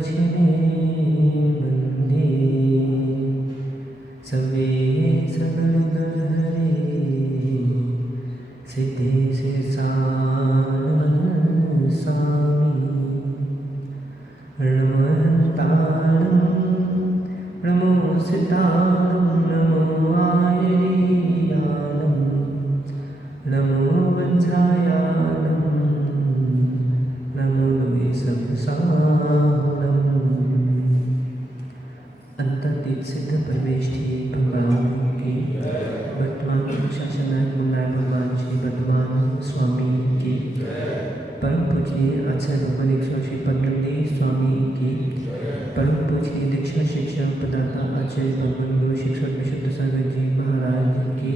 तुझने बंदे सवे सगल दुलहरे सिद्धि से सामी रणवंताणं नमो सिताणं नमो आयर्याणं नमो वत्सायाणं नमो वेशभूषाणं। अंतर्तीत सिद्ध परमेष्ठी भगवान की वर्तमान शासनायक मुन्नायक भगवान श्री वर्तमान स्वामी की परम पूज्य आचार्य भगवान 115 स्वामी की परम पूज्य दीक्षा शिक्षा प्रदाता आचार्य भगवान गुरु शिक्षक विशुद्ध सागर जी महाराज की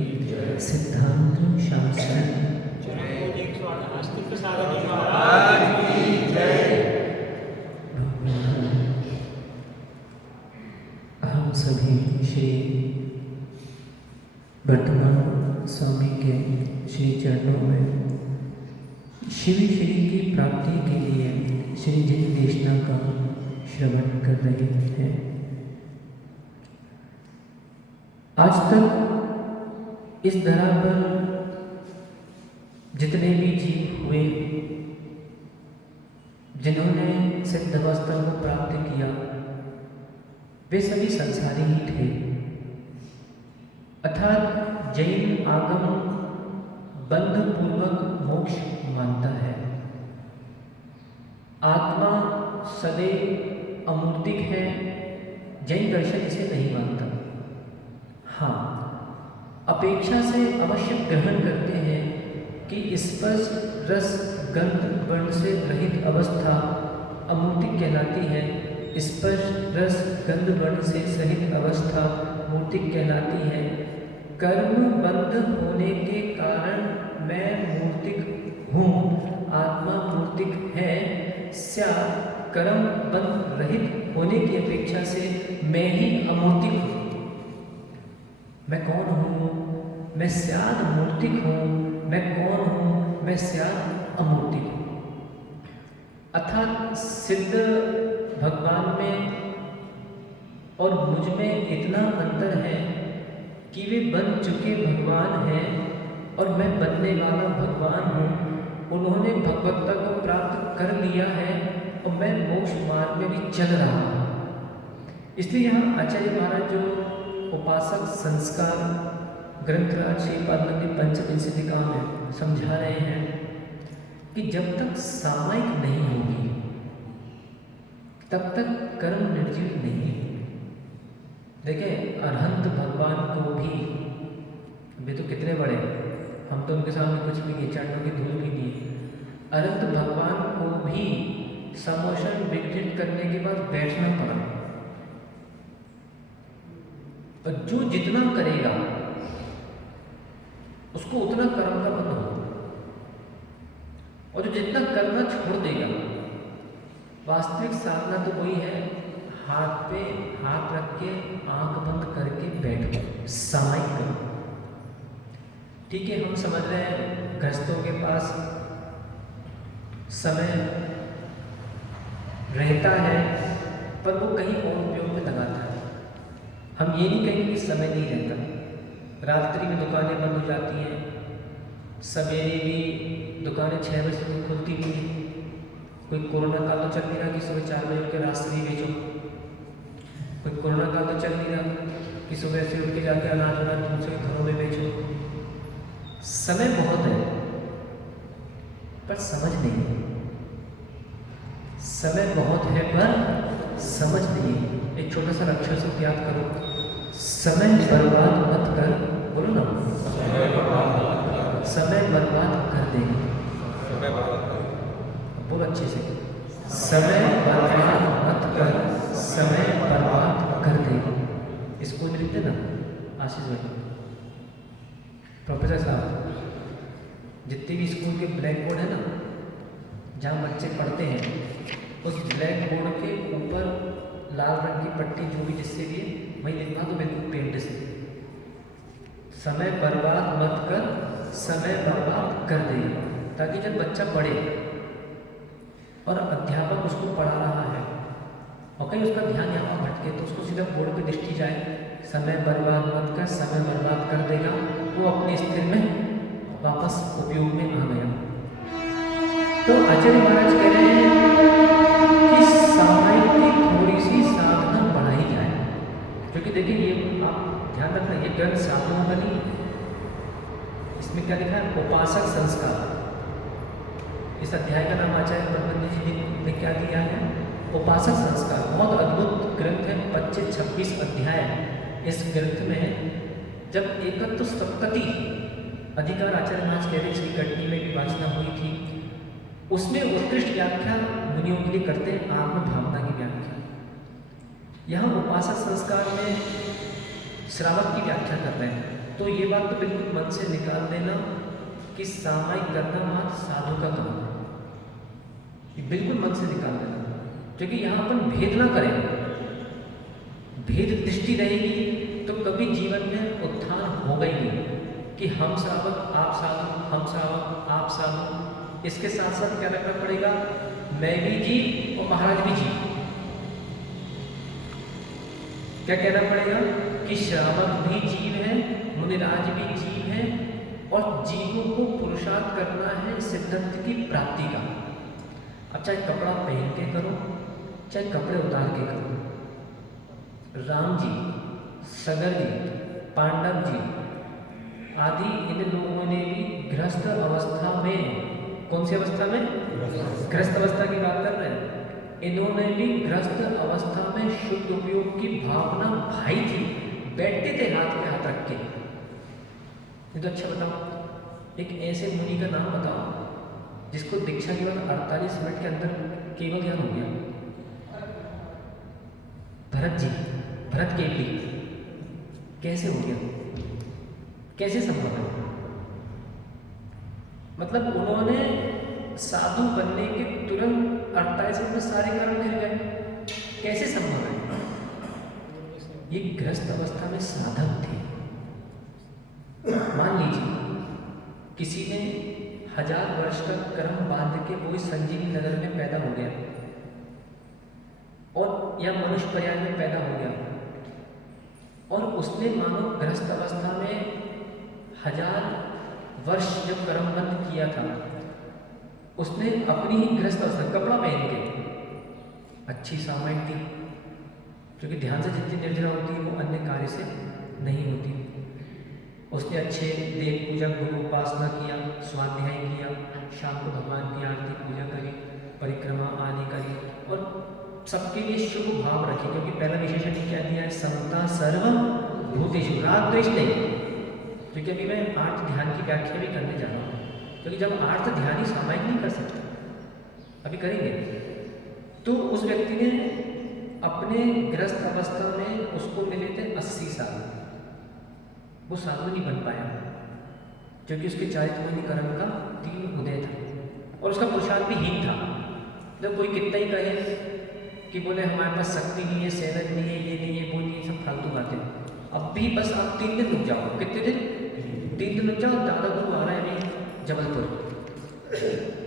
सिद्धांत शास्त्र हम सभी श्री वर्तमान स्वामी के श्री चरणों में शिव श्री की प्राप्ति के लिए श्री जिन देशना का श्रवण कर रहे हैं। आज तक इस धरा पर जितने भी जीव हुए जिन्होंने सिद्धावस्था को प्राप्त किया वे सभी संसारी ही थे, अर्थात जैन आगम बंध पूर्वक मोक्ष मानता है। आत्मा सदैव अमूर्तिक है, जैन दर्शन इसे नहीं मानता। हाँ, अपेक्षा से अवश्य ग्रहण करते हैं कि स्पर्श रस गंध वर्ण से रहित अवस्था अमूर्तिक कहलाती है, स्पर्श रस गंध वर्ण से सहित अवस्था मूर्तिक कहलाती है। कर्म बंध होने के कारण मैं मूर्तिक हूँ, आत्मा मूर्तिक है। कर्म बंध रहित होने की अपेक्षा से मैं ही अमूर्तिक हूँ। मैं कौन हूँ? मैं स्याद मूर्तिक हूँ। मैं कौन हूँ? मैं स्याद अमूर्तिक हूँ। अर्थात सिद्ध भगवान में और मुझ में इतना अंतर है कि वे बन चुके भगवान हैं और मैं बनने वाला भगवान हूँ। उन्होंने भगवत्ता को प्राप्त कर लिया है और मैं मोक्ष मार्ग में भी चल रहा हूँ। इसलिए यहाँ आचार्य महाराज जो उपासक संस्कार ग्रंथराज श्री पद्मनाभ पंचविंशतिका में समझा रहे हैं कि जब तक सामायिक नहीं होगी तब तक कर्म निर्जीव नहीं है। देखें, अरहंत भगवान को भी, वे तो कितने बड़े, हम तो उनके सामने कुछ भी नहीं, चरणों की धूल भी नहीं है। अरहंत भगवान को भी समोशन विघटित करने के बाद बैठना पड़ा, और जो जितना करेगा उसको उतना कर्म का बंध होगा, और जो जितना करना छोड़ देगा। वास्तविक साधना तो वही है, हाथ पे हाथ रख के आंख बंद करके बैठ गए, सामायिक करो। ठीक है, हम समझ रहे हैं गृहस्थों के पास समय रहता है पर वो कहीं और उपयोग में लगाता है। हम ये नहीं कहेंगे कि समय नहीं रहता। रात्रि में दुकानें बंद हो जाती हैं, सवेरे भी दुकानें 6 बजे तक खुलती भी हैं। कोई कोरोना काल तो चल नहीं रहा कि सुबह 4 बजे उठ के रास्ते बेचो, कोई कोरोना काल तो चल नहीं रहा कि सुबह से उठ के जाके अनाज वनाज दूसरे घरों में बेचो। समय बहुत है पर समझ नहीं है, समय बहुत है पर समझ नहीं है। एक छोटा सा अक्षर से याद करो, समय बर्बाद मत कर, बोलो ना, समय बर्बाद कर देंगे, बोलो अच्छे से, समय बर्बाद मत कर, समय बर्बाद कर देंगे। इसको लिखते ना आशीष भाई, प्रोफेसर साहब, जितने भी स्कूल के ब्लैक बोर्ड है ना, जहाँ बच्चे पढ़ते हैं, उस ब्लैक बोर्ड के ऊपर लाल रंग की पट्टी जो भी जिससे भी है वही लिखवा दो बिल्कुल पेंट से, समय बर्बाद मत कर, समय बर्बाद कर देगा। ताकि जब बच्चा पढ़े और अध्यापक उसको पढ़ा रहा है और कहीं उसका ध्यान यहाँ पर भटके तो उसको सीधा बोर्ड पे दृष्टि जाए, समय बर्बाद मत कर, समय बर्बाद कर देगा, वो अपने स्थिर में वापस उपयोग में आ गया। तो आचार्य महाराज कह रहे हैं कि समय की थोड़ी सी साधना बढ़ाई जाए, क्योंकि देखिए ये आप ध्यान रखना, ये ग्रंथ साधुओं का नहीं, इसमें क्या लिखा है, उपासक संस्कार। इस अध्याय का नाम आचार्य ब्रह्मज्ञ जी ने क्या दिया है, उपासक संस्कार। बहुत अद्भुत ग्रंथ है, 25-26 अध्याय। इस ग्रंथ में जब एकत्व सप्तति अधिकार आचार्य महाराज कह रहे, इसकी कटनी में भी वाचना हुई थी, उसमें उत्कृष्ट व्याख्या मुनियों के लिए करते हैं आत्म भावना की व्याख्या। यहाँ उपासक संस्कार में श्रावक की व्याख्या कर रहे हैं। तो ये बात तो बिल्कुल मन से निकाल देना कि सामायिक करना मात्र साधु का काम है, ये बिल्कुल मन से निकाल देना, क्योंकि यहाँ अपन भेद ना करें। भेद दृष्टि रहेगी तो कभी जीवन में उत्थान होगा ही नहीं कि हम श्रावक आप साधु, हम श्रावक आप साधु। इसके साथ साथ क्या रखना पड़ेगा, मैं भी जीव और महाराज भी जीव। क्या कहना पड़ेगा कि श्रावक भी जीव है, मुनिराज भी जीव है, और जीवों को पुरुषार्थ करना है सिद्धत्व की प्राप्ति का। अब चाहे कपड़ा पहन के करो, चाहे कपड़े उतार के करो। राम जी, सगर जी, पांडव जी आदि इन लोगों ने भी गृहस्थ अवस्था में, कौन सी अवस्था में, गृहस्थ अवस्था की बात कर रहे हैं, इन्होंने भी गृहस्थ अवस्था में शुद्ध उपयोग की भावना भाई थी, बैठते थे हाथ पे हाथ रख के। ये तो अच्छा बताओ, एक ऐसे मुनि का नाम बताओ जिसको दीक्षा के बाद 48 मिनट के अंदर केवल ज्ञान हो गया। भरत जी, भरत केवली, कैसे हो गया, कैसे संभव है? मतलब उन्होंने साधु बनने के तुरंत 48 मिनट में सारे कर्म कर गए, कैसे संभव है? ये गृहस्थ अवस्था में साधक थे। मान लीजिए किसी ने 1000 वर्ष का कर्म बांध के वो संजीवनी नगर में पैदा हो गया, और या मनुष्य पर्याय में पैदा हो गया, और उसने मानो गृहस्थ अवस्था में 1000 वर्ष जब कर्म बंद किया था, उसने अपनी ही गृहस्थ अवस्था कपड़ा पहन के, अच्छी सामायिक थी, क्योंकि ध्यान से जितनी निर्जरा होती है वो अन्य कार्य से नहीं होती। उसने अच्छे देव पूजा गुरु उपासना किया, स्वाध्याय किया, शाम को भगवान की आरती पूजा करी, परिक्रमा आदि करी, और सबके लिए शुभ भाव रखे, क्योंकि पहला विशेषण क्या दिया है, समता सर्व भूतेषु, राग द्वेष नहीं। क्योंकि अभी मैं आर्थ ध्यान की व्याख्या भी करने जा रहा हूँ, क्योंकि जब आर्थ ध्यान ही सामायिक नहीं कर सकता, अभी करेंगे, तो उस व्यक्ति ने अपने गृहस्थ अवस्था में उसको मिले थे 80 साल, वो साधु नहीं बन पाया, क्योंकि उसके चारित्र्य कर्म का 3 उदय था, और उसका पुरुषार्थ भी हीन था। जब कोई कितना ही कहे कि बोले हमारे पास शक्ति नहीं है, सेहत नहीं है, ये नहीं है, वो नहीं है, सब फालतू बातें। अब भी बस आप 3 दिन रुक जाओ, कितने दिन, 3 दिन रुक जाओ। दादा गुरु आ रहा है अभी जबलपुर,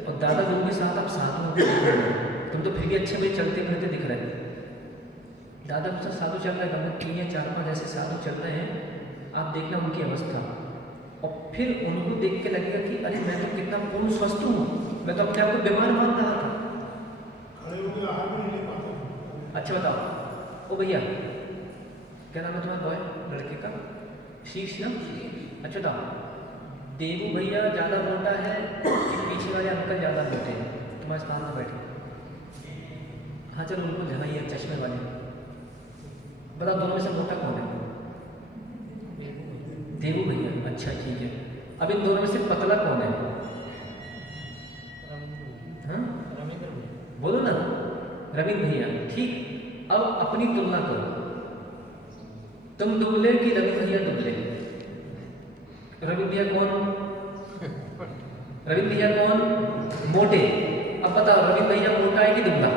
और दादा गुरु के साथ आप साधु हो, तुम तो फिर भी अच्छे भाई चलते फिरते दिख रहे हैं, दादा के साथ साधु चल रहे हैं, 3 या 4-5 ऐसे साधु चल रहे हैं, आप देखना उनकी अवस्था, और फिर उनको देख के लगेगा कि अरे मैं तो कितना पूर्ण स्वस्थ हूँ, मैं तो अपने आप को बीमार मान रहा था। अच्छा बताओ, ओ भैया क्या नाम है तुम्हारा, बॉय लड़के का, शीश ना, अच्छा बताओ, देवू भैया ज़्यादा मोटा है कि पीछे वाले अंकल ज़्यादा मोटे हैं तुम्हारे स्थान में बैठे? हाँ चलो उनको जगाइए, चश्मे वाले, बताओ दोनों में से मोटा कौन है? देवू भैया, अच्छा ठीक है। अब इन दोनों में से पतला कौन है? हाँ बोलो ना, रविंद्र भैया, ठीक। अब अपनी तुलना करो, तुम दुबले कि रविंद्र भैया दुबले? रविंद्र भैया कौन, रविंद्र भैया कौन मोटे? अब बताओ रविंद्र भैया मोटा है कि दुबला?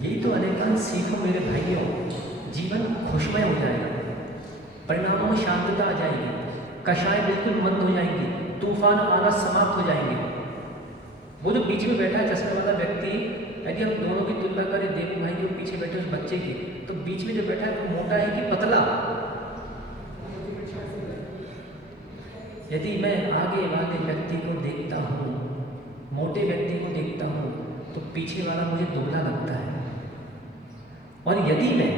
यही तो अनेकांश सीखो मेरे भाइयों, जीवन खुशमय हो जाएगा, परिणामों में शांतता आ जाएगी, कषाय बिल्कुल बंद हो जाएंगी, तूफान आना समाप्त हो जाएंगे। वो जो बीच में बैठा है चश्मे वाला व्यक्ति, यदि हम दोनों की तुलना करें, देव भाई के पीछे बैठे उस बच्चे की, तो बीच में जो बैठा है वो मोटा है कि पतला? यदि मैं आगे वाले व्यक्ति को देखता हूँ, मोटे व्यक्ति को देखता हूँ, तो पीछे वाला मुझे दुबला लगता है। और यदि मैं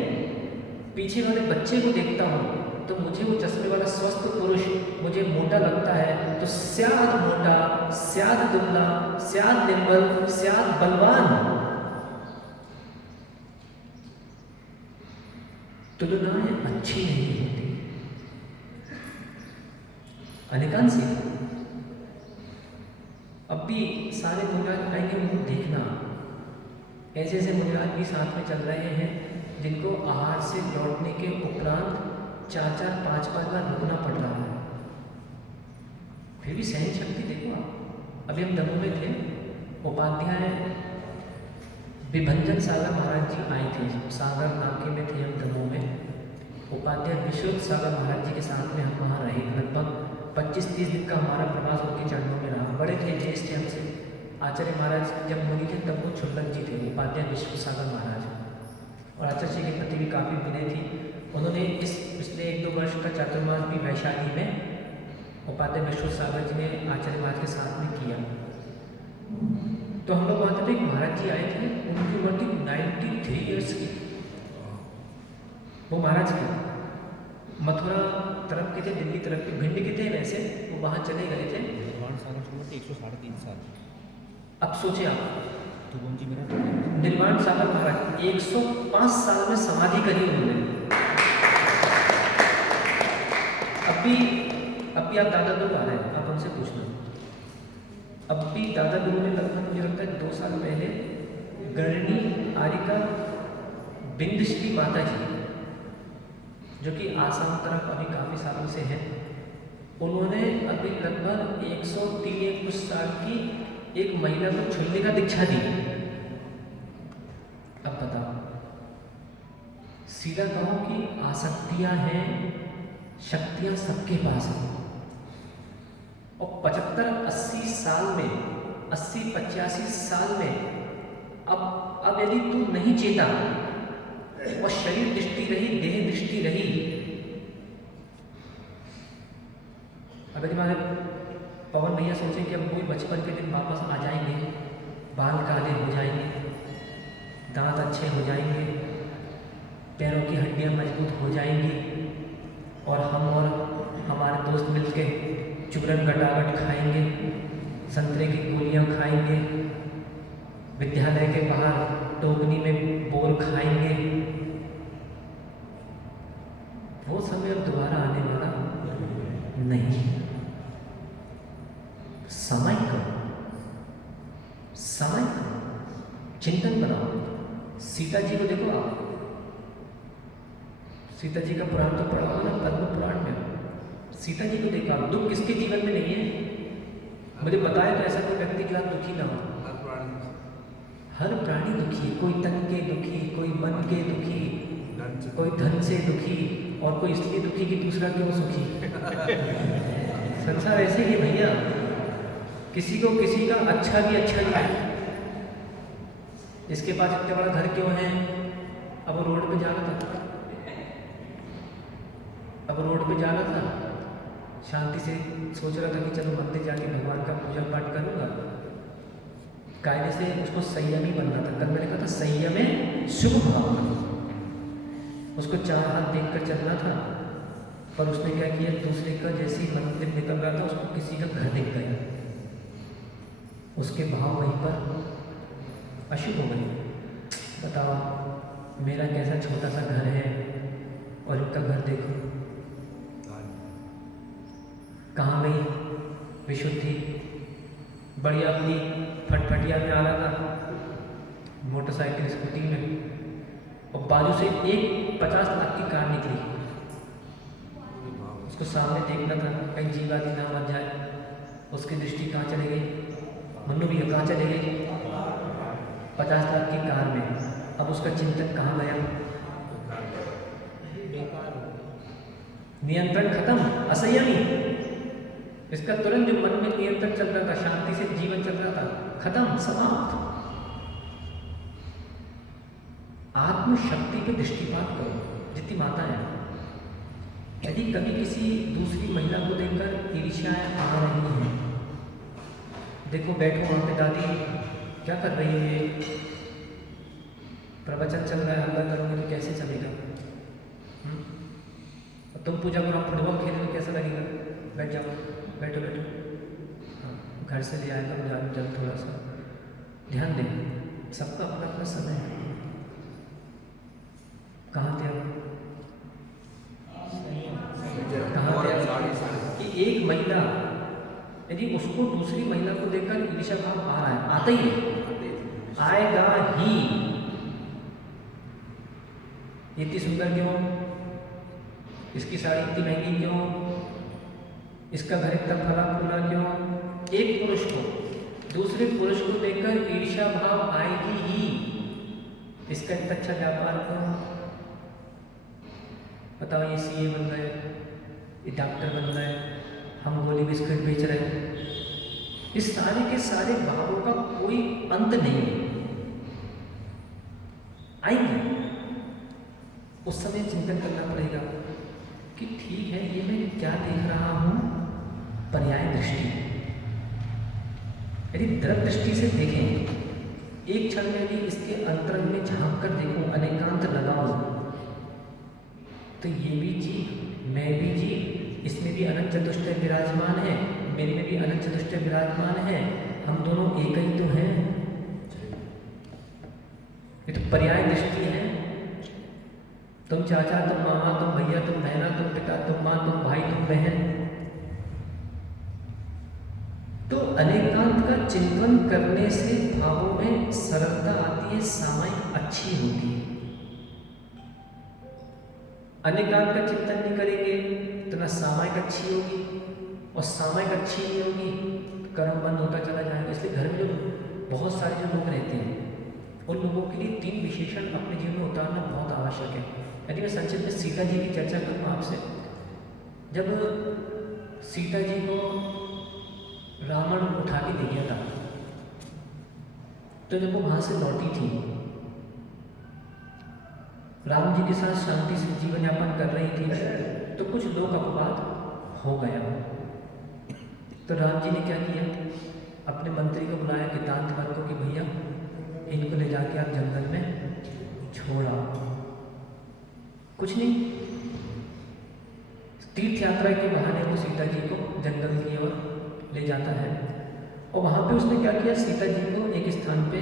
पीछे वाले बच्चे को देखता हूँ तो मुझे वो चश्मे वाला स्वस्थ पुरुष मुझे मोटा लगता है। तो स्याद मोटा, स्याद दुबला, स्याद निर्बल, स्याद बलवान, तुलनाएं अच्छी नहीं होती। अनेकांशी अब भी सारे मुनिराज आएंगे, उनको देखना। ऐसे ऐसे मुनिराज भी साथ में चल रहे हैं जिनको आहार से लौटने के उपरांत 4-4, 5-5 बार रुकना पड़ रहा है, फिर भी सहन शक्ति देखो आप। अभी हम दमोह में थे, उपाध्याय विभंजन सागर महाराज जी आए थे। सागर नाके में थे हम दमोह में। उपाध्याय विशुद्ध सागर महाराज जी के साथ में हम वहाँ रहे। लगभग 25-30 दिन का हमारा प्रवास उनके चरणों में रहा। बड़े थे, ज्येष्ठ थे हमसे। आचार्य महाराज जब मुनि थे तब वो छुल्लक जी थे, उपाध्याय विश्व सागर महाराज। और आचार्य जी के प्रति भी काफ़ी विनय थी। उन्होंने इस पिछले 1-2 वर्ष का चातुर्मास भी वैशाली में उपाध्याय विश्व सागर जी ने आचार्य महाराज के साथ में किया। तो हम लोग वहाँ थे, एक महाराज जी आए थे, उनकी उम्र थी 93 ईयर्स की। वो महाराज के मथुरा तरफ के थे, दिल्ली तरफ के, भिंड के थे वैसे, वो वहाँ चले गए थे। निर्वाण सागर की उम्र 103 साल। अब सोचे आप, तुगम जी मेरा निर्वाण सागर महाराज 105 साल में समाधि करी उन्होंने। अब भी आप दादा लोग आ रहे हैं, आप उनसे पूछना। अब भी दादा लोगों ने लगभग मुझे लगता है 2 साल पहले गणनी आरिका बिंदश्री माता जी, जो कि आसाम तरफ अभी काफ़ी सालों से हैं, उन्होंने अभी लगभग 103 कुछ साल की एक महिला को छुलने का दीक्षा दी। अब बताओ, सीधा कहो कि आसक्तियां हैं, शक्तियां सबके पास हैं। और 75-80 साल में, 80-85 साल में अब यदि तू नहीं चेता और शरीर दृष्टि रही, देह दृष्टि रही, अगर तुम्हारे पवन भैया सोचे कि अब कोई बचपन के दिन वापस आ जाएंगे, बाल काले हो जाएंगे, दांत अच्छे हो जाएंगे, पैरों की हड्डियां मजबूत हो जाएंगी, और हम और हमारे दोस्त मिलके चूरन गटागट खाएंगे, संतरे की गोलियां खाएंगे, विद्यालय के बाहर टोकनी में बोर खाएंगे, वो समय अब दोबारा आने वाला नहीं। समय करो, चिंतन बनाओ। सीता जी को देखो आप, सीता जी का पुराण तो पढ़ा होगा ना, पद्म पुराण में। सीता जी को देखो आप, दुख किसके जीवन में नहीं है? मुझे बताया तो ऐसा कोई व्यक्ति जो आप दुखी ना हो। हर प्राणी दुखी है, कोई तन के दुखी, कोई मन के दुखी, कोई धन से दुखी, और कोई इसलिए दुखी कि दूसरा क्यों सुखी। संसार ऐसे ही भैया, किसी को किसी का अच्छा भी अच्छा नहीं है। इसके पास इतना बड़ा घर क्यों है? अब वो रोड पे जाना था, शांति से सोच रहा था कि चलो मंदिर जाके भगवान का पूजा पाठ करूँगा। कायदे से उसको संयमी बनना था। कल मैंने कहा था संयम में शुभ भाव, उसको 4 हाथ देख कर चलना था, पर उसने क्या किया, दूसरे का जैसे ही मंदिर निकल रहा था उसको किसी का घर दिख गया, उसके भाव वहीं पर अशुभ हो गए। बताओ, मेरा कैसा छोटा सा घर है और इनका घर देखो कहाँ गई विशुद्धि। बढ़िया अपनी फटफटिया में आ रहा था, मोटरसाइकिल स्कूटी में, और बाजू से एक 50 लाख की कार निकली। उसको सामने देखना था कहीं जीव आदि ना मर जाए। उसकी दृष्टि कहाँ चली गई? मन्नू भैया कहाँ चले गए? 50 लाख की कार में। अब उसका चिंतन कहाँ गया? नियंत्रण खत्म, असंयमी। इसका तुरंत जो मन में नियंत्रण चल रहा था, शांति से जीवन चल रहा था, खत्म, समाप्त। आत्मशक्ति पे दृष्टिपात करो। जितनी माताएं हैं, यदि कभी किसी दूसरी महिला को देखकर ईर्ष्याएं आ रही हैं, देखो बैठो वहाँ पे दादी क्या कर रही है, प्रवचन चल रहा है, हल्ला करोगे तो कैसे चलेगा? और तुम पूजा करो, फुटबॉल खेले तो कैसा लगेगा? बैठ जाओ, बैठो बैठो। हाँ, घर से ले आया करो जल थोड़ा सा। ध्यान दें, सबका अपना अपना समय है। कहाँ थे आप? कहाँ थे आप? कि एक महिला यदि उसको दूसरी महिला को देखकर ईर्ष्या भाव आ रहा है, आता ही है, आएगा ही। ये इतनी सुंदर क्यों, इसकी साड़ी इतनी महंगी क्यों, इसका घर इतना फला फूला क्यों? एक पुरुष को दूसरे पुरुष को देखकर ईर्ष्या भाव आएगी ही। इसका इतना अच्छा व्यापार क्यों? बताओ, ये सीए बन गए, ये डॉक्टर बन गए, हम गोली बिस्किट बेच रहे हैं। इस सारे के सारे भावों का कोई अंत नहीं है, आएंगे। उस समय चिंतन करना पड़ेगा कि ठीक है, ये मैं क्या देख रहा हूँ, पर्याय दृष्टि। यदि दृढ़ दृष्टि से देखें, एक क्षण में यदि इसके अंतरंग में झांक कर देखूं, अनेकांत लगाऊं, तो ये भी जीव, मैं भी जीव, इसमें भी अनंत चतुष्टय विराजमान है, मेरे में भी अनंत चतुष्टय विराजमान है, हम दोनों एक ही तो हैं। ये तो पर्याय दृष्टि है। तुम चाचा, तुम मामा, तुम भैया, तुम बहना, तुम पिता, तुम माँ, तुम भाई, तुम बहन। तो अनेकांत का चिंतन करने से भावों में सरलता आती है, सामायिक अच्छी होती है। अनेकांत का चिंतन नहीं करेंगे तो ना सामायिक अच्छी होगी, और सामायिक अच्छी नहीं होगी तो कर्म बंद होता चला जाएगा। इसलिए घर में जो बहुत सारे जो लोग रहते हैं, उन लोगों के लिए 3 विशेषण अपने जीवन में उतारना बहुत आवश्यक है। यदि मैं संक्षिप्त में सीता जी की चर्चा करूँ आपसे, जब सीता जी को रावण उठा के ले गया था, तो जब वो वहाँ से लौटी थी, राम जी के साथ शांति से जीवन यापन कर रही थी, तो कुछ लोग अपवाद हो गया। तो राम जी ने क्या किया, अपने मंत्री को बुलाया, कितांत वर्ग को, कि भैया इनको ले जाके आप जंगल में छोड़ा। कुछ नहीं, तीर्थ यात्रा के बहाने वो सीता जी को जंगल की ओर ले जाता है, और वहाँ पे उसने क्या किया, सीता जी को एक स्थान पे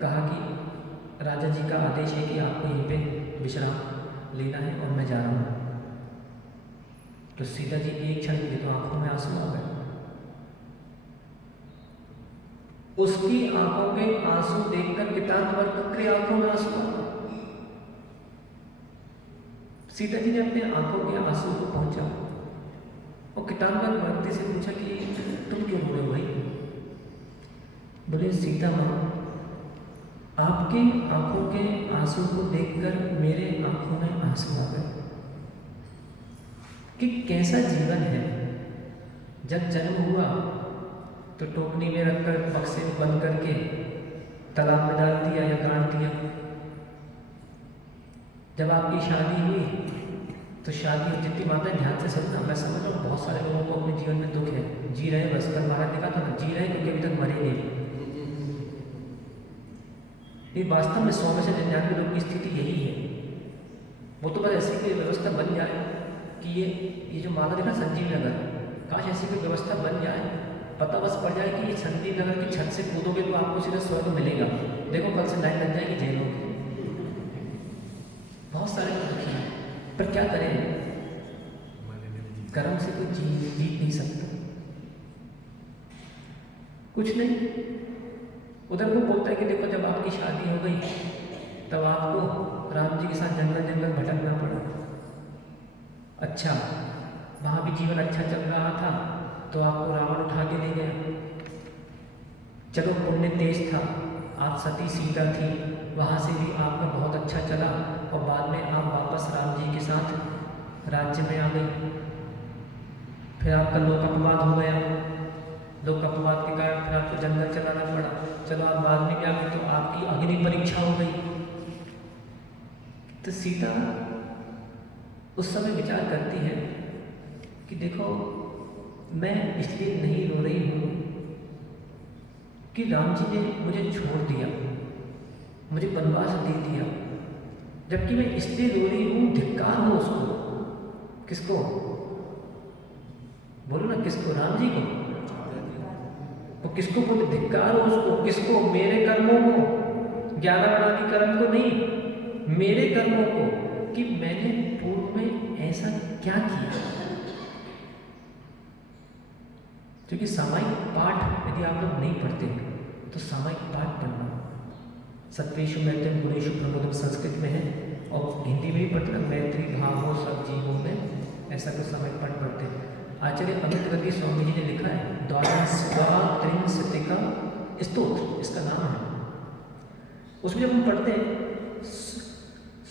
कहा कि राजा जी का आदेश है कि आपको यहीं पे विश्राम लेना है और मैं जा रहा हूँ। तो सीता जी एक क्षण के लिए तो आंखों में आंसू आ गए। उसकी आंखों के आंसू देखकर कितांत वर्ग के आंखों में आंसू आ गए। सीता जी ने अपने आंखों के आंसू को पहुंचा और कितांत वर्ग से पूछा कि तुम क्यों रो रहे हो भाई? बोले, सीता माँ, आपके आंखों के आंसू को देखकर मेरे आंखों में आंसू आ गए कि कैसा जीवन है। जब जन्म हुआ तो टोकनी में रखकर बक्से में बंद करके तालाब में डाल दिया या गाड़ दिया। जब आपकी शादी हुई तो शादी, जितनी बातें ध्यान से सुनना, मैं समझ रहा हूँ बहुत सारे लोगों को अपने जीवन में दुख है, जी रहे बस, कर महाराज ने कहा था ना, जी रहे क्योंकि अभी तक मरे नहीं। ये वास्तव में 100 में से 99 लोगों की स्थिति यही है। वो तो बस ऐसी कोई व्यवस्था बन जाए कि ये जो माला देखा संजीव नगर, काश ऐसी कोई व्यवस्था बन जाए, पता बस पड़ जाए कि ये संजीव नगर की छत से कूदोगे तो आपको सीधा स्वर्ग मिलेगा। देखो कल से लाइन लग जाएगी जेलों की। बहुत सारे दुखी हैं, पर क्या करें, कर्म से कोई जीत नहीं सकता। कुछ नहीं, उधर वो बोलता है कि देखो जब आपकी शादी हो गई तब आपको राम जी के साथ जंगल जंगल भटकना पड़ा। अच्छा, वहाँ भी जीवन अच्छा चल रहा था तो आपको रावण उठा के ले गया। चलो पुण्य तेज था, आप सती सीता थी, वहाँ से भी आपका बहुत अच्छा चला और बाद में आप वापस राम जी के साथ राज्य में आ गई। फिर आपका लोक अपवाद हो गया, लोक अपवाद के कारण फिर आपको जंगल चलाना पड़ा। चलो आप बाद में क्या, तो आपकी अग्नि परीक्षा हो गई। तो सीता उस समय विचार करती है कि देखो, मैं इसलिए नहीं रो रही हूँ कि राम जी ने मुझे छोड़ दिया, मुझे वनवास दे दिया, जबकि मैं इसलिए रो रही हूँ धिक्कार हो उसको। किसको? बोलो ना, किसको? राम जी को। वो किसको बोले? धिक्कार हो उसको। किसको? मेरे कर्मों को, 11 अनादि कर्म को नहीं, मेरे कर्मों को, कि मैंने पूर्व में ऐसा क्या किया। क्योंकि सामायिक पाठ यदि आप लोग नहीं पढ़ते तो सामायिक पाठ पढ़ना, सत्वेशु मैत्रेयम गुणेषु प्रबोधम संस्कृत में है, और हिंदी में भी पढ़ते ना, मैत्री भावो सब जीवों में, ऐसा कुछ सामायिक पाठ पढ़ते हैं। आचार्य अमित गति स्वामी जी ने लिखा है द्वात्रिंशतिका स्तोत्र, इसका नाम है। उसमें जब हम पढ़ते हैं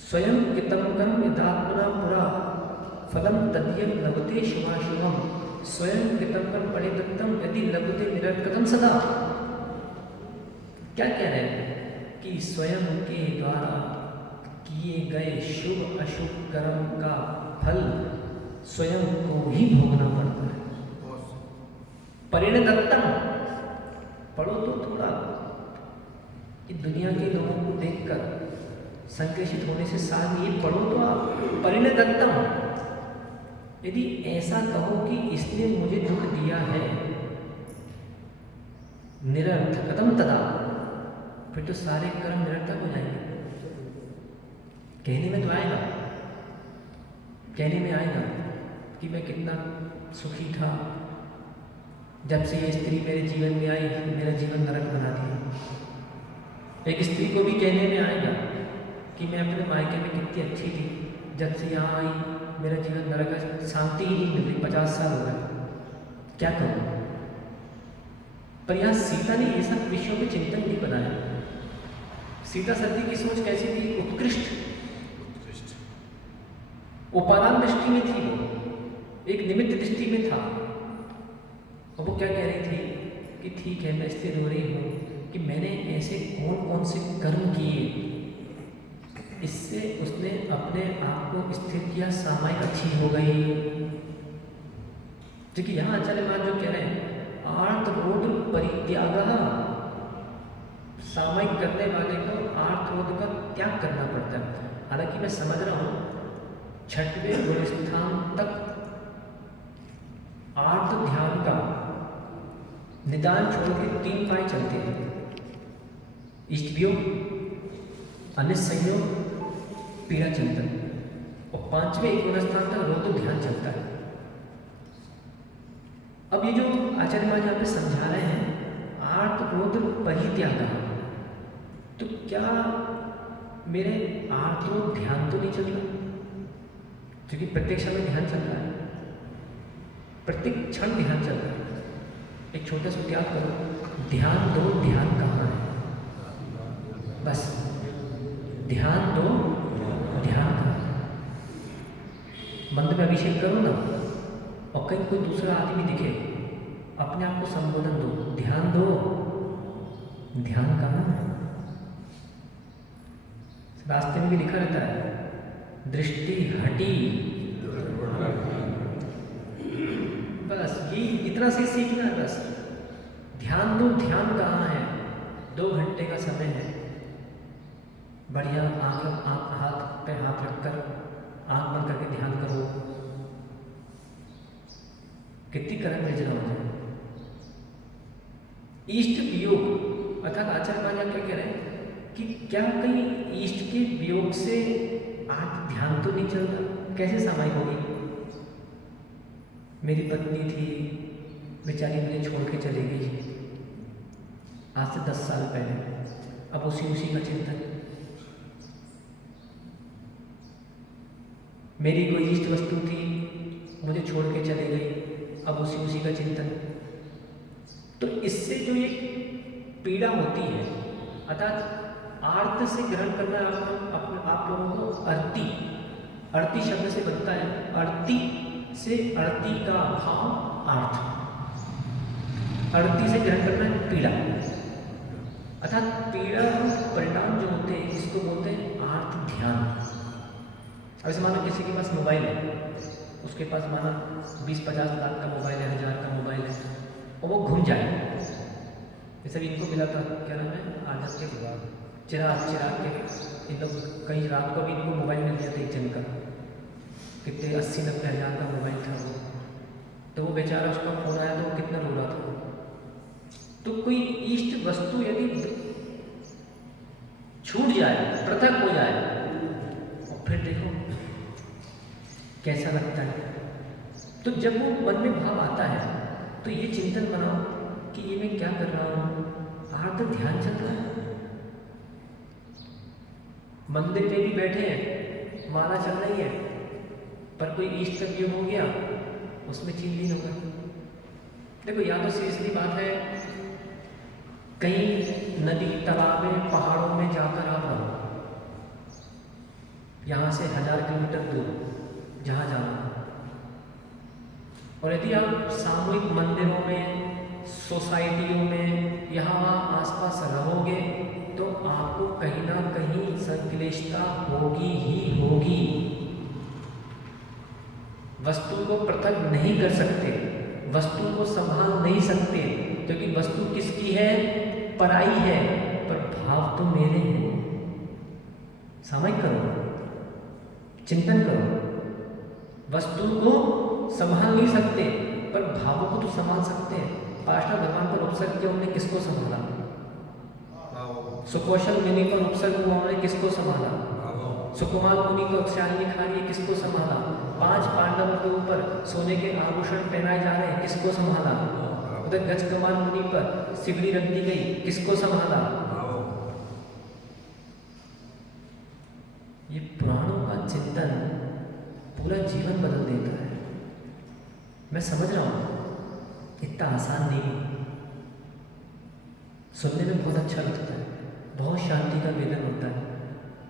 स्वयं कितम कर्म यदात्मना पुरा फलम तदीयम लभते शुभाशुभम, स्वयं कितम कर्म परिदत्तम यदि लभते निरर्थकम सदा। क्या कह रहे हैं? कि स्वयं के द्वारा किए गए शुभ अशुभ कर्म का फल स्वयं को ही भोगना पड़ता है। परिणदत्तम, पढ़ो तो थोड़ा, कि दुनिया के लोगों को देखकर संकेशित होने से साथ ये पढ़ो तो आप। परिणदत्तम, यदि ऐसा कहो कि इसने मुझे दुख दिया है, निरर्थकतम तदा, फिर तो सारे कर्म निरर्थक हो जाएंगे। कहने में तो आएगा, कहने में आएगा कि मैं कितना सुखी था, जब से ये स्त्री मेरे जीवन में आई मेरा जीवन नरक बना दिया। एक स्त्री को भी कहने में आएगा कि मैं अपने मायके में कितनी अच्छी थी, जब से यहाँ आई मेरा जीवन नरक, शांति ही नहीं मिल रही, 50 साल हो गए, क्या करूँ। पर यहाँ सीता ने ये सब विषयों पे चिंतन नहीं बनाया। सीता सती की सोच कैसी थी? उत्कृष्ट, उपादान दृष्टि में थी, वो एक निमित्त दृष्टि में था। और वो क्या कह रही थी कि ठीक है, मैं इसलिए रो रही हूँ कि मैंने ऐसे कौन कौन से कर्म किए, इससे उसने अपने आप को स्थिर किया, सामायिक अच्छी हो गई। क्योंकि यहाँ आचार्य महाराज जो कह रहे हैं, आर्त रोध परित्याग, सामायिक करने वाले को आर्थ का त्याग करना पड़ता है। हालांकि मैं समझ रहा हूँ 6वें गुण स्थान तक आर्थ ध्यान का निदान छोड़ के 3 पाए चलते हैं, इष्ट वियोग, अनिष्ट संयोग, पीड़ा चिंतन, और 5वें गुण स्थान तक रोध ध्यान चलता है। अब ये जो आचार्य महाराज यहाँ पे समझा रहे हैं आर्त क्रोध परित्याग, तो क्या मेरे आर्त क्रोध ध्यान तो नहीं चल रहा? क्योंकि प्रत्येक समय ध्यान चल रहा है, प्रत्येक क्षण ध्यान चल रहा है। एक छोटा सा त्याग करो, ध्यान दो, ध्यान कहाँ है? बस ध्यान दो, ध्यान कहाँ है? मंत्र में अभिषेक करो ना, और कहीं कोई दूसरा आदमी दिखे, अपने आप को संबोधन दो, ध्यान दो, ध्यान कहाँ है? रास्ते में भी लिखा रहता है, दृष्टि हटी। बस ये इतना से सीखना है, बस ध्यान दो, ध्यान कहाँ है? 2 घंटे का समय है, बढ़िया हाथ पे हाथ रखकर आँख बंद करके ध्यान करो, कितनी कर्म निर्जरा हो जाए। इष्ट वियोग अर्थात आचार्य महाराज क्या कह रहे हैं कि क्या कहीं इष्ट के वियोग से आप ध्यान तो नहीं चल रहा? कैसे सामायिक होगी? मेरी पत्नी थी, बेचारी मुझे छोड़ के चली गई आज से 10 साल पहले, अब उसी का चिंतन। मेरी कोई इष्ट वस्तु थी, मुझे छोड़ के चले गई, अब उसी का चिंतन। तो इससे जो ये पीड़ा होती है, अर्थात आर्त से ग्रहण करना आप लोगों को अर्ति, अर्ति शब्द से बनता है, अर्ति से अर्ति का भाव आर्थ, अर्ति से ग्रहण करना है पीड़ा, अर्थात पीड़ा परिणाम जो होते हैं इसको बोलते हैं आर्त ध्यान। अब ऐसे मानो किसी के पास मोबाइल है, उसके पास मानो 20-50 लाख का मोबाइल है, 1000 का मोबाइल है, और वो घूम जाए। जैसे कि इनको मिला था, क्या नाम है, आदत के चिराग के, इन लोग कई रात को भी इनको मोबाइल मिल गया था एक जन का, कितने 80-90 हज़ार का मोबाइल था वो। तो वो बेचारा, उसका फ़ोन आया तो वो कितना रो रहा था। तो कोई इष्ट वस्तु यदि छूट जाए, पृथक हो जाए, और फिर देखो कैसा लगता है। तो जब वो मन में भाव आता है तो ये चिंतन बनाओ कि ये मैं क्या कर रहा हूँ, आर्त ध्यान चल रहा है, मंदिर पे भी बैठे हैं, माला चल रही है, पर कोई इष्ट का वियोग हो गया, उसमें चिल्लीन होगा। देखो, या तो सीधी बात है, कहीं नदी, तालाब में, पहाड़ों में जाकर आप रहो, यहाँ से 1000 किलोमीटर दूर जहाँ जाना। और यदि आप सामूहिक मंदिरों में, सोसाइटियों में, यहाँ वहाँ आसपास रहोगे तो आपको कहीं ना कहीं संक्लिष्टता होगी ही होगी। वस्तु को पृथक नहीं कर सकते, वस्तु को संभाल नहीं सकते, क्योंकि वस्तु किसकी है, पराई है, पर भाव तो मेरे हैं। सामयिक करो, चिंतन करो। वस्तु को संभाल नहीं सकते, पर भावों को तो संभाल सकते हैं। पार्षद भगवान पर उपसर्ग किया, उन्होंने किसको संभाला? सुकौशल मुनि पर उपसर्ग हुआ, उन्होंने किसको संभाला? सुकुमार मुनि को शालिनी खा रही है, किसको संभाला? 5 पांडवों के ऊपर सोने के आभूषण पहनाए जा रहे हैं, किसको संभाला? उधर गजकुमार मुनि पर सिगड़ी रख दी गई, किसको संभाला? ये पुराणों का चिंतन पूरा जीवन बदल देता है। मैं समझ रहा हूँ इतना आसान नहीं, सुनने में बहुत अच्छा लगता है, बहुत शांति का वेदन होता है,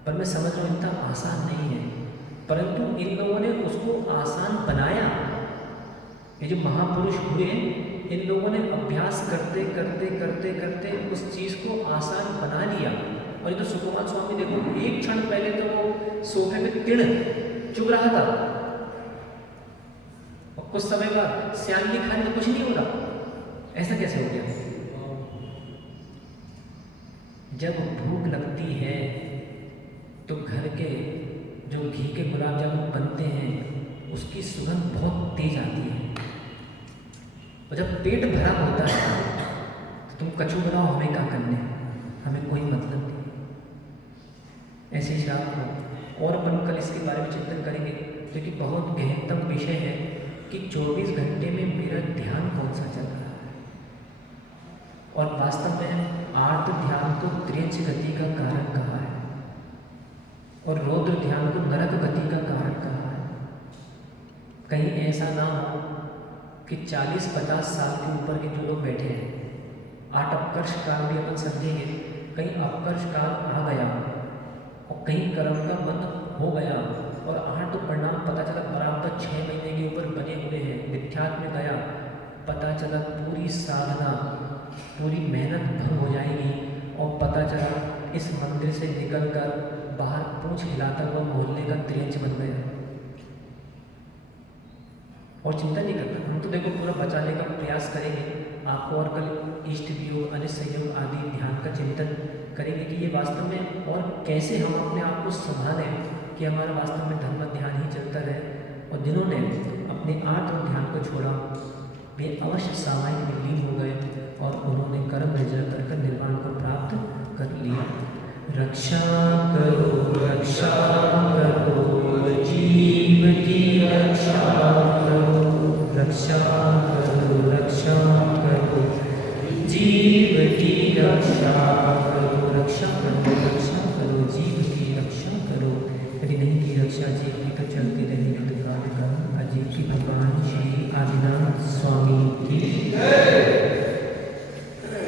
पर मैं समझ रहा हूँ इतना आसान नहीं है। परंतु इन लोगों ने उसको आसान बनाया। ये जो महापुरुष हुए, इन लोगों ने अभ्यास करते करते करते करते उस चीज़ को आसान बना लिया। और ये तो सुकुमार स्वामी देखो, एक क्षण पहले तो वो सोफे में तिड़ चुभ रहा था, और कुछ समय बाद श्यामली खाने में कुछ नहीं हो रहा। ऐसा कैसे हो गया? जब भूख लगती है तो घर के जो घी के गुलाब जामुन बनते हैं, उसकी सुगंध बहुत तेज आती है। और जब पेट भरा होता है तो तुम कचू बनाओ, हमें क्या करने, हमें कोई मतलब नहीं। ऐसे ही रात को, और अपन कल इसके बारे में चिंतन करेंगे, क्योंकि बहुत गहनतम विषय है कि 24 घंटे में मेरा ध्यान कौन सा चल रहा है। और वास्तव में आर्त ध्यान को त्रियंच गति का कारण कहा है, और रौद्र ध्यान को नरक गति का कारण कहा है। कहीं ऐसा ना हो कि 40-50 साल के ऊपर के जो लोग बैठे हैं, 8 अपकर्ष काल भी अपन समझेंगे, कहीं अपकर्ष काल आ गया और कहीं कर्म का बंध हो गया, और 8 परिणाम पता चला बराबर 6 महीने के ऊपर बने हुए हैं, विख्यात में गया, पता चला पूरी साधना, पूरी मेहनत भंग हो जाएगी, और पता चला इस मंदिर से निकलकर बाहर पूंछ हिलाता हुआ मोहल्ले का त्रियंच बन गया, और चिंता नहीं करता। हम तो देखो पूरा बचाने का प्रयास करेंगे आपको, और कल इष्ट वियोग, अनिष्ट संयोग आदि ध्यान का चिंतन करेंगे कि ये वास्तव में और कैसे हम अपने आप को संभालें कि हमारा वास्तव में धर्म ध्यान ही चलता रहे। और जिन्होंने अपने आत्म ध्यान को छोड़ा, वे अवश्य सामायिक में लीन हो गए, और उन्होंने कर्म विजय कर निर्वाण को प्राप्त कर लिया। रक्षा करो, रक्षा करो, जीव की रक्षा करो, रक्षा करो, रक्षा करो, जीव की रक्षा करो, रक्षा करो, रक्षा करो, जीव की रक्षा करो। यदि नहीं की रक्षा जीव की तो चलती रहेगी दुकान का, अजीब की भगवान श्री